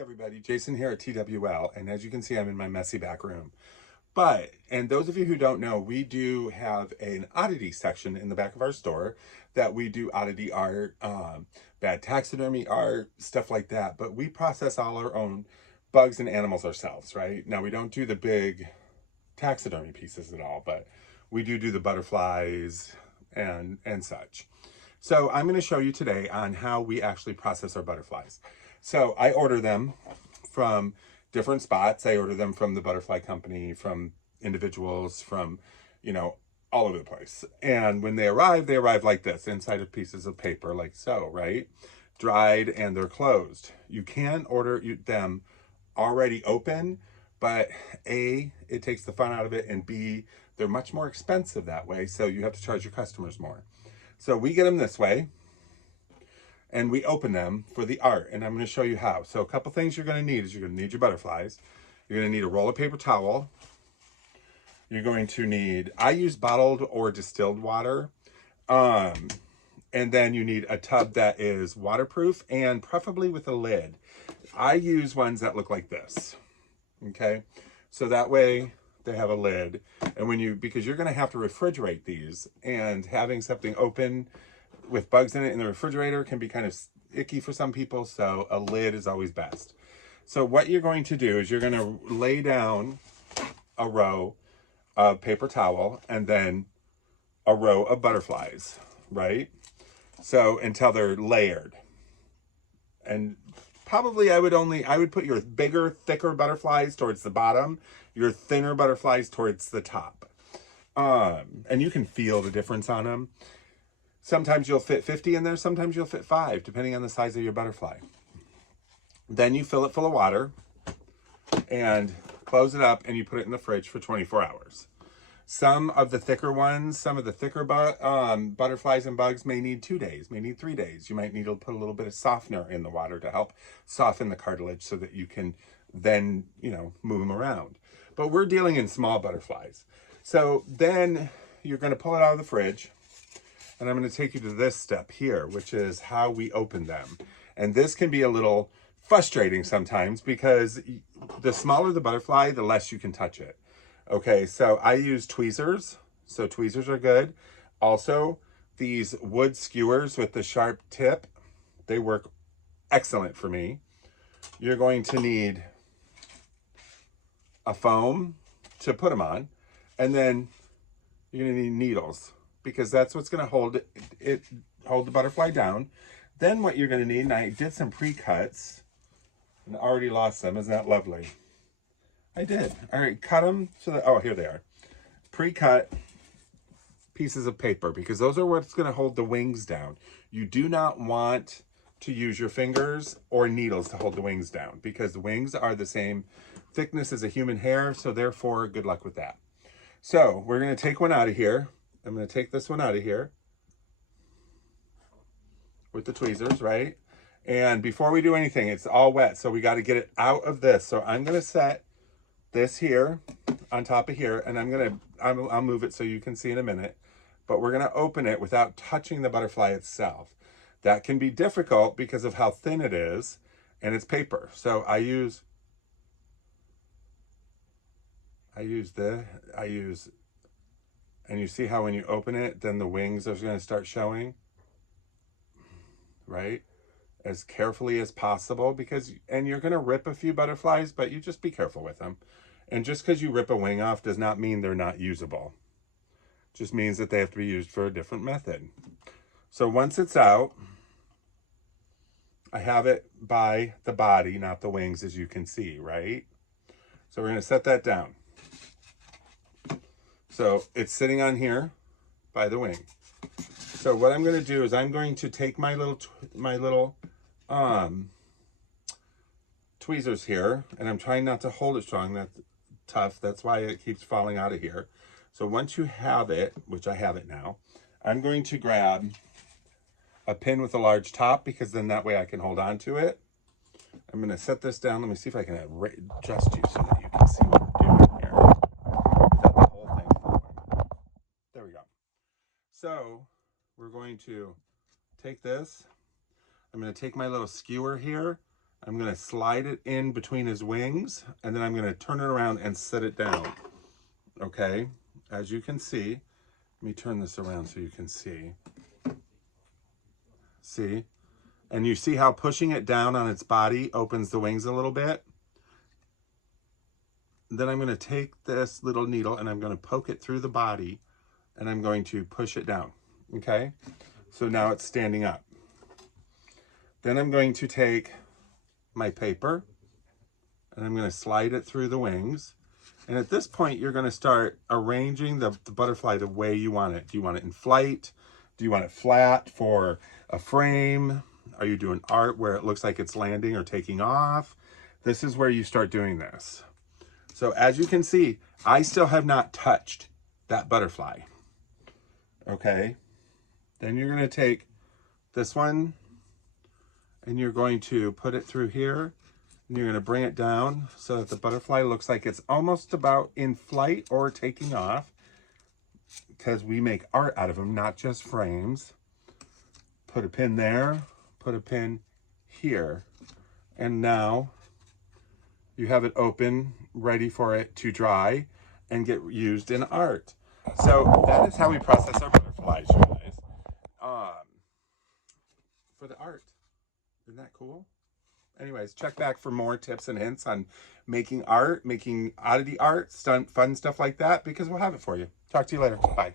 everybody, Jason here at TWL, and as you can see, I'm in my messy back room. And those of you who don't know, we do have an oddity section in the back of our store that we do oddity art, bad taxidermy art, stuff like that. But we process all our own bugs and animals ourselves, right? Now, we don't do the big taxidermy pieces at all, but we do the butterflies and such. So I'm going to show you today on how we actually process our butterflies. So I order them from different spots. I order them from the butterfly company, from individuals, from, all over the place. And when they arrive like this, inside of pieces of paper, like so, right? Dried, and they're closed. You can order them already open, but A, it takes the fun out of it, and B, they're much more expensive that way, so you have to charge your customers more. So we get them this way, and we open them for the art, and I'm going to show you how. So a couple things you're going to need is you're going to need your butterflies. You're going to need a roll of paper towel. You're going to need, I use bottled or distilled water. And then you need a tub that is waterproof and preferably with a lid. I use ones that look like this. Okay, so that way they have a lid, and because you're going to have to refrigerate these, and having something open with bugs in it in the refrigerator can be kind of icky for some people, so a lid is always best. So what you're going to do is you're going to lay down a row of paper towel and then a row of butterflies, right? So until they're layered. And probably I would put your bigger, thicker butterflies towards the bottom, your thinner butterflies towards the top. And you can feel the difference on them. Sometimes you'll fit 50 in there, sometimes you'll fit 5, depending on the size of your butterfly. Then you fill it full of water and close it up, and you put it in the fridge for 24 hours. Some of the thicker ones, some of the thicker butterflies and bugs may need 2 days, may need 3 days. You might need to put a little bit of softener in the water to help soften the cartilage so that you can then, move them around. But we're dealing in small butterflies. So then you're going to pull it out of the fridge, and I'm going to take you to this step here, which is how we open them. And this can be a little frustrating sometimes because the smaller the butterfly, the less you can touch it. Okay, so I use tweezers. So tweezers are good. Also, these wood skewers with the sharp tip, they work excellent for me. You're going to need a foam to put them on, and then you're going to need needles, because that's what's going to hold the butterfly down. Then what you're going to need, and I did some pre-cuts and already lost them. Isn't that lovely? I did. All right, cut them so that, oh, here they are. Pre-cut pieces of paper, because those are what's going to hold the wings down. You do not want to use your fingers or needles to hold the wings down, because the wings are the same thickness as a human hair, so therefore, good luck with that. So we're going to take one out of here. I'm going to take this one out of here with the tweezers, right? And before we do anything, it's all wet, so we got to get it out of this. So I'm going to set this here on top of here, and I'll move it so you can see in a minute, but we're going to open it without touching the butterfly itself. That can be difficult because of how thin it is, and it's paper. So and you see how when you open it, then the wings are going to start showing, right? As carefully as possible, and you're going to rip a few butterflies, but you just be careful with them. And just because you rip a wing off does not mean they're not usable. It just means that they have to be used for a different method. So once it's out, I have it by the body, not the wings, as you can see, right? So we're going to set that down. So it's sitting on here by the wing. So what I'm going to do is I'm going to take my little tweezers here, and I'm trying not to hold it strong. That's tough. That's why it keeps falling out of here. So once you have it, which I have it now, I'm going to grab a pin with a large top, because then that way I can hold on to it. I'm going to set this down. Let me see if I can adjust you so that you can see what we're doing here without the whole thing falling. There we go. So we're going to take this. I'm going to take my little skewer here. I'm going to slide it in between his wings, and then I'm going to turn it around and set it down. Okay, as you can see, let me turn this around so you can see. See? And you see how pushing it down on its body opens the wings a little bit? Then I'm going to take this little needle and I'm going to poke it through the body and I'm going to push it down. Okay? So now it's standing up. Then I'm going to take my paper and I'm going to slide it through the wings. And at this point, you're going to start arranging the butterfly the way you want it. Do you want it in flight? Do you want it flat for a frame? Are you doing art where it looks like it's landing or taking off? This is where you start doing this. So as you can see, I still have not touched that butterfly. Okay. Then you're going to take this one and you're going to put it through here. And you're going to bring it down so that the butterfly looks like it's almost about in flight or taking off, because we make art out of them, not just frames. Put a pin there, put a pin here. And now you have it open, ready for it to dry and get used in art. So that is how we process our butterflies, you guys, for the art. Isn't that cool? Anyways, check back for more tips and hints on making art, making oddity art, fun stuff like that, because we'll have it for you. Talk to you later. Bye.